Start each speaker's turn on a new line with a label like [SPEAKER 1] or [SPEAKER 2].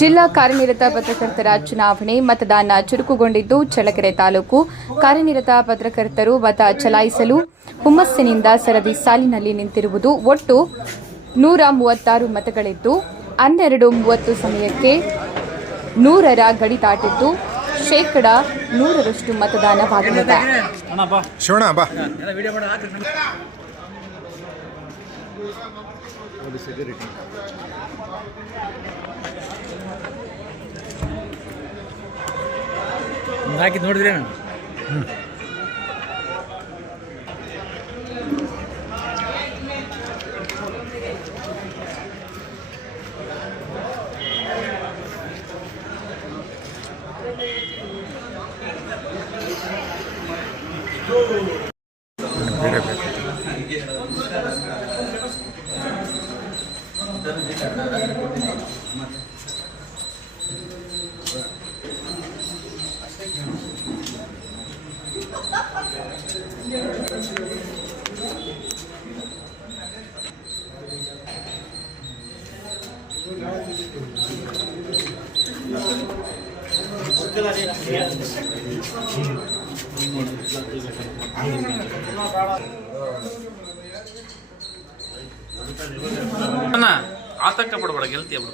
[SPEAKER 1] ಜಿಲ್ಲಾ ಕಾರ್ಯನಿರತ ಪತ್ರಕರ್ತರ ಚುನಾವಣೆ ಮತದಾನ ಚುರುಕುಗೊಂಡಿದ್ದು ಚಳ್ಳಕೆರೆ ತಾಲೂಕು ಕಾರ್ಯನಿರತ ಪತ್ರಕರ್ತರು ಮತ ಚಲಾಯಿಸಲು ಹುಮ್ಮಸ್ಸಿನಿಂದ ಸರದಿ ಸಾಲಿನಲ್ಲಿ ನಿಂತಿರುವುದು ಒಟ್ಟು ನೂರ ಮೂವತ್ತಾರು ಮತಗಳಿದ್ದು ಹನ್ನೆರಡು ಮೂವತ್ತು ಸಮಯಕ್ಕೆ ನೂರರ ಗಡಿ ದಾಟಿದ್ದು ಶೇಕಡ ನೂರರಷ್ಟು ಮತದಾನವಾಗಲಿದೆ. ಶಿವಣ್ಣ ಬಾ ಹಾಕಿದ್ ನೋಡಿದ್ರಿ ನಾನು
[SPEAKER 2] Gracias. ಆತಂಕ ಪಡಬೇಡ ಗೆಲ್ತೀಯ ಬಿಡು